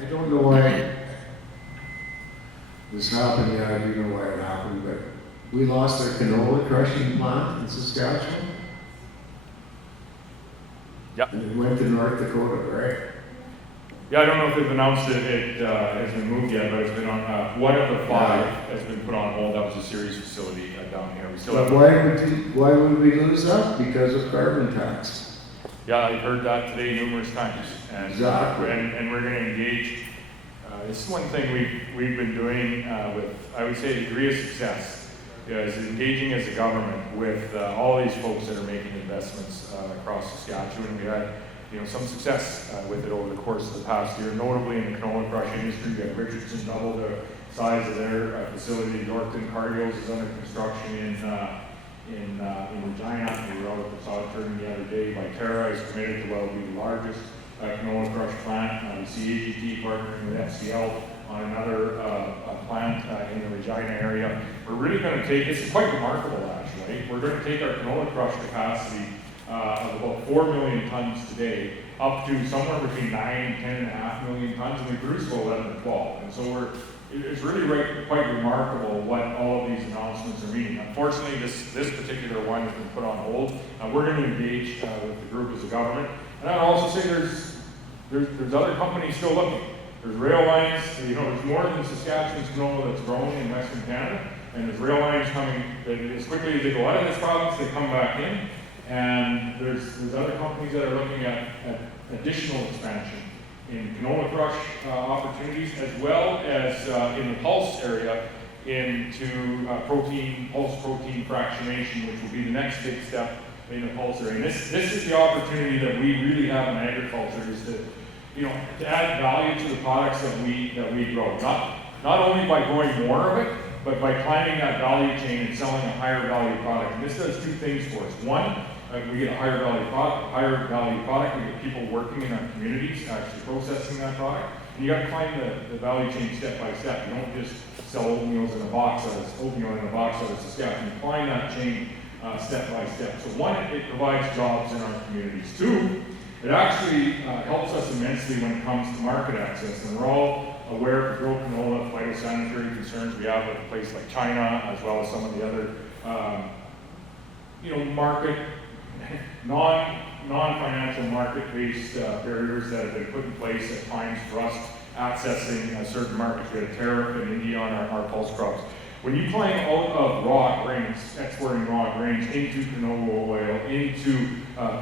I don't know why this happened. Yeah, I do know why it happened, but we lost our canola crushing plant in Saskatchewan. Yep. And it went to North Dakota, right? Yeah, I don't know if they've announced it has been moved yet, but it's been on, one of the 5 has been put on hold. That was a Ceres facility down here. We still But have. why would we lose that? Because of carbon tax. Yeah, I've heard that today numerous times. And, Exactly. And we're going to engage. This is one thing we've been doing with, I would say, a degree of success, is engaging as a government with all these folks that are making investments across Saskatchewan. We had some success with it over the course of the past year, notably in the canola crush industry. We had Richardson double the size of their facility. Yorkton Cargills is under construction in Regina. We were out at the sod turning the other day. Viterra is committed to what will be the largest canola crush plant. We see AGT partnering with FCL on another plant in the Regina area. We're really going to take, it's quite remarkable actually, we're going to take our canola crush capacity of about 4 million tons today up to somewhere between 9 and 10.5 million tons, and we produce about 11 to 12. And so it's really quite remarkable what all of these announcements are meaning. Unfortunately, this particular one has been put on hold. We're going to engage with the group as a government. And I'd also say there's other companies still looking. There's rail lines, there's more than Saskatchewan's canola that's grown in Western Canada, and there's rail lines coming that as quickly as they go out of this province, they come back in. And there's other companies that are looking at additional expansion in canola crush opportunities, as well as in the pulse area into pulse protein fractionation, which will be the next big step in the pulse area. And this is the opportunity that we really have in agriculture, is to add value to the products that we grow. Not only by growing more of it, but by climbing that value chain and selling a higher value product. And this does 2 things for us. One, we get a higher value product. We get people working in our communities actually processing that product. And you got to climb the value chain step by step. You don't just sell oatmeal in a box out of Saskatchewan. You climb that chain step by step. So one, it provides jobs in our communities. 2, it actually helps us immensely when it comes to market access. And we're all aware of the grow canola phytosanitary concerns we have with a place like China, as well as some of the other market, non-financial market-based barriers that have been put in place at times for us accessing certain markets. We had a tariff in India on our pulse crops. When you climb out of raw grains, exporting raw grains into canola oil, into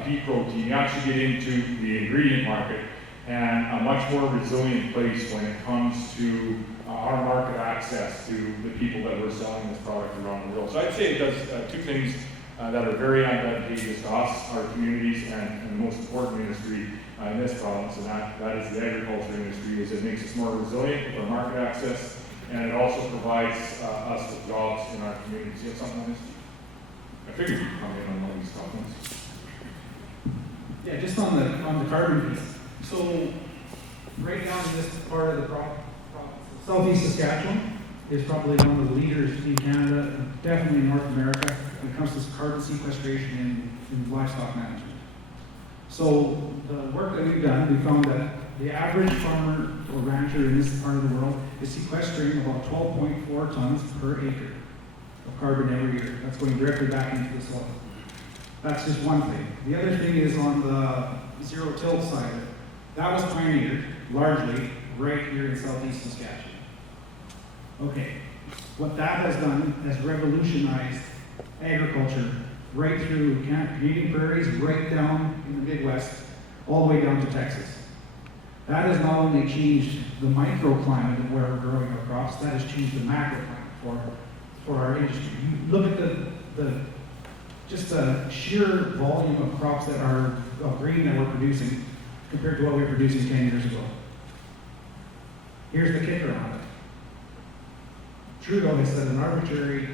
pea protein, you actually get into the ingredient market, and a much more resilient place when it comes to our market access to the people that we're selling this product around the world. So I'd say it does 2 things that are very advantageous to us, our communities, and the most important industry in this province, and that is the agriculture industry. Is it makes us more resilient with our market access, and it also provides us with jobs in our communities. You have something on this? I figured you'd come in on all these comments. Yeah, just on the carbon piece. So right down in this part of the province, Southeast Saskatchewan is probably one of the leaders in Canada, and definitely North America, when it comes to carbon sequestration in livestock management. So the work that we've done, we found that the average farmer or rancher in this part of the world is sequestering about 12.4 tons per acre of carbon every year. That's going directly back into the soil. That's just one thing. The other thing is on the zero-till side. That was pioneered largely right here in Southeast Saskatchewan. Okay, what that has done has revolutionized agriculture right through Canadian prairies, right down in the Midwest, all the way down to Texas. That has not only changed the microclimate of where we're growing our crops, that has changed the macroclimate for our industry. You look at the sheer volume of crops that are of grain that we're producing compared to what we were producing 10 years ago. Here's the kicker on it. Trudeau has set an arbitrary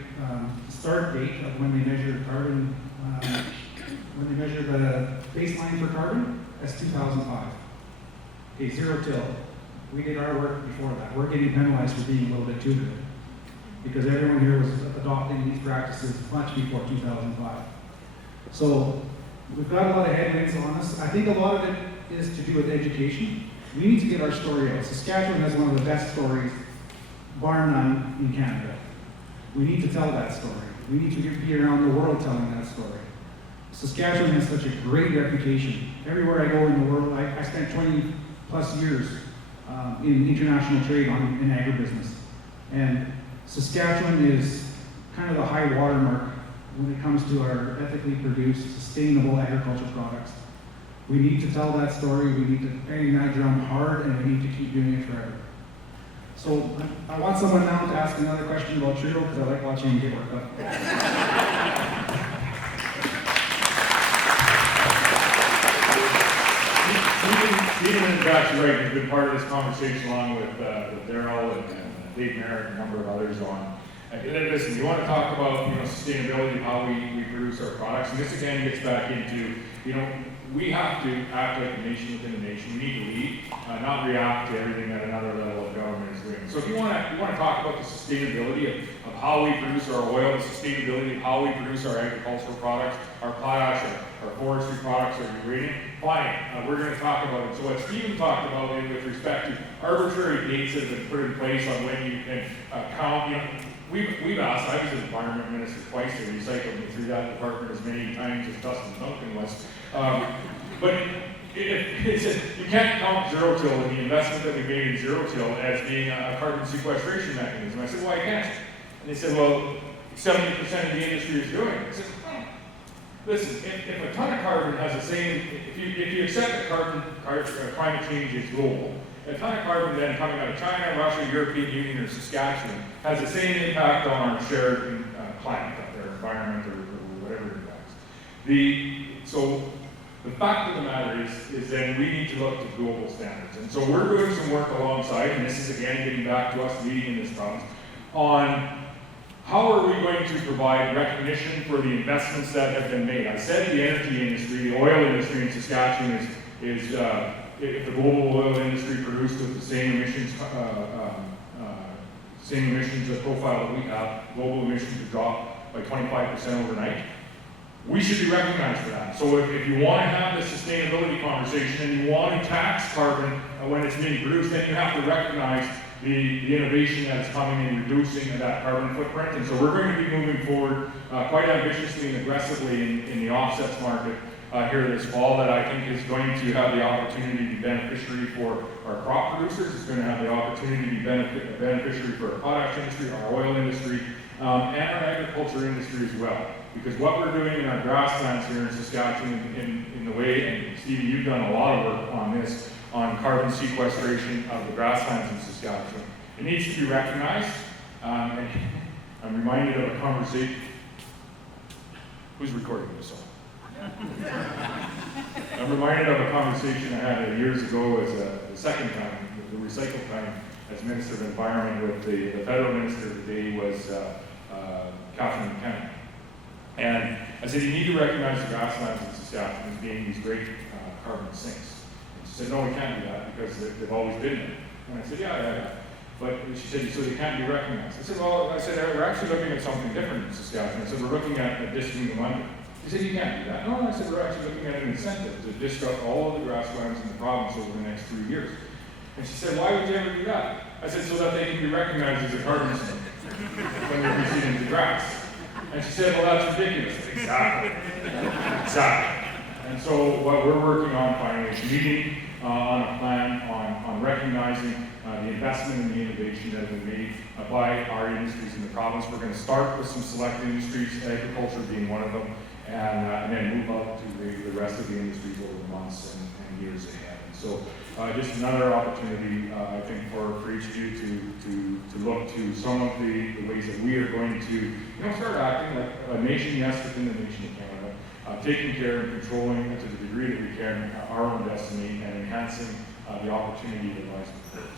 start date of when they measure carbon, when they measure the baseline for carbon, as 2005. Okay, zero-till. We did our work before that. We're getting penalized for being a little bit too good, because everyone here was adopting these practices much before 2005. So we've got a lot of headwinds on us. I think a lot of it is to do with education. We need to get our story out. Saskatchewan has one of the best stories, bar none, in Canada. We need to tell that story. We need to be around the world telling that story. Saskatchewan has such a great reputation. Everywhere I go in the world, I spent 20 plus years in international trade in agribusiness. And Saskatchewan is kind of the high watermark when it comes to our ethically produced, sustainable agriculture products. We need to tell that story, we need to bang that drum hard, and we need to keep doing it forever. So I want someone now to ask another question about Trudeau, because I like watching him get worked up. Steven is actually right, he's been part of this conversation along with Darryl and Dave Merritt and a number of others on. Listen, you want to talk about sustainability, how we produce our products, and this again gets back into, we have to act like a nation within a nation. We need to lead, not react to everything that another level of government is doing. So if you want to talk about the sustainability of how we produce our oil, the sustainability of how we produce our agricultural products, our potash, our forestry products, our ingredient, fine. We're going to talk about it. So what Steven talked about with respect to arbitrary dates that have been put in place on when you can count, we've asked, I was an environment minister twice, they recycled me through that department as many times as Dustin Duncan was. But you can't count zero-till and the investment that we made in zero-till as being a carbon sequestration mechanism. I said, well, I can't. And they said, well, 70% of the industry is doing it. I said, listen, if a ton of carbon has the same, if you accept that climate change is global, a ton of carbon then coming out of China, Russia, European Union, or Saskatchewan has the same impact on our shared climate, or environment, or whatever it impacts. So the fact of the matter is then we need to look to global standards. And so we're doing some work alongside, and this is again getting back to us leading in this province, on how are we going to provide recognition for the investments that have been made. I said the energy industry, the oil industry in Saskatchewan is if the global oil industry produced with the same emissions profile that we have, global emissions would drop by 25% overnight. We should be recognized for that. So if you want to have this sustainability conversation and you want to tax carbon when it's being produced, then you have to recognize the innovation that's coming in reducing that carbon footprint. And so we're going to be moving forward quite ambitiously and aggressively in the offsets market here this fall that I think is going to have the opportunity to be beneficiary for our crop producers. It's going to have the opportunity to be beneficiary for our potash industry, our oil industry, and our agriculture industry as well. Because what we're doing in our grasslands here in Saskatchewan in the way, and Stevie, you've done a lot of work on this, on carbon sequestration of the grasslands in Saskatchewan. It needs to be recognized. And I'm reminded of a conversation. Who's recording this song? I'm reminded of a conversation I had years ago as the second time, the recycle time, as Minister of Environment with the federal minister of the day was Catherine McKenna. And I said, you need to recognize the grasslands in Saskatchewan as being these great carbon sinks. And she said, no, we can't do that because they've always been there. And I said, yeah. But she said, so they can't be recognized. I said, we're actually looking at something different in Saskatchewan. I said, we're looking at districting them under. She said, you can't do that. No, I said, we're actually looking at an incentive to disrupt all of the grasslands in the province over the next 3 years. And she said, why would you ever do that? I said, so that they can be recognized as a carbon sink when they're proceeding to grass. And she said, well, that's ridiculous. Exactly. And so what we're working on finally is meeting on a plan on recognizing the investment and the innovation that have been made by our industries in the province. We're going to start with some select industries, agriculture being one of them, and then move up to the rest of the industries over the months and years ahead. And so just another opportunity, I think, for each of you to look to some of the ways that we are going to start acting like a nation, yes, within the nation of Canada, taking care and controlling to the degree that we can our own destiny and enhancing the opportunity that lies before us.